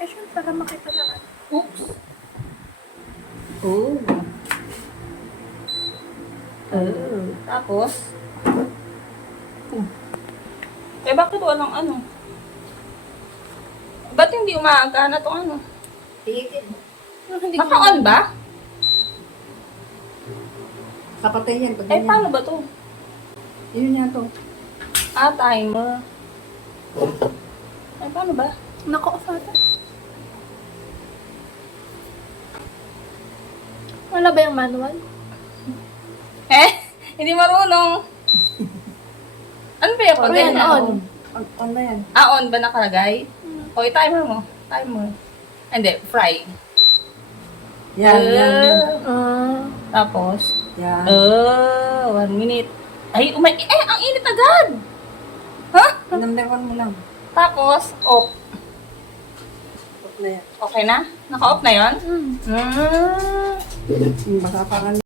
Eh, syempre, para makita naman. Oops. Oh. Tapos? Eh, bakit walang ano? Ba't hindi umaagana itong ano? Tigitin mo. Hindi Naka-on ba? Kapatay yan. Pag Eh, ganyan. paano ba to? Yun yan to. Ah, timer. Eh, paano ba? Naka-off ata. Wala ba yung manual? Eh, hindi marunong. Ano ba yung pag Ano yan, ganyan? on? On na yan. Ah, on ba nakalagay? O, i-timer mo. Timer. Hindi, fry. Yan, yan, yan. Tapos, Yan. 1 minute. Ay, ang init agad! Ha? Number 1 mo lang. Tapos, off. Off na yan. Okay na? Naka-off na yon? Mm. Mm. Baka parang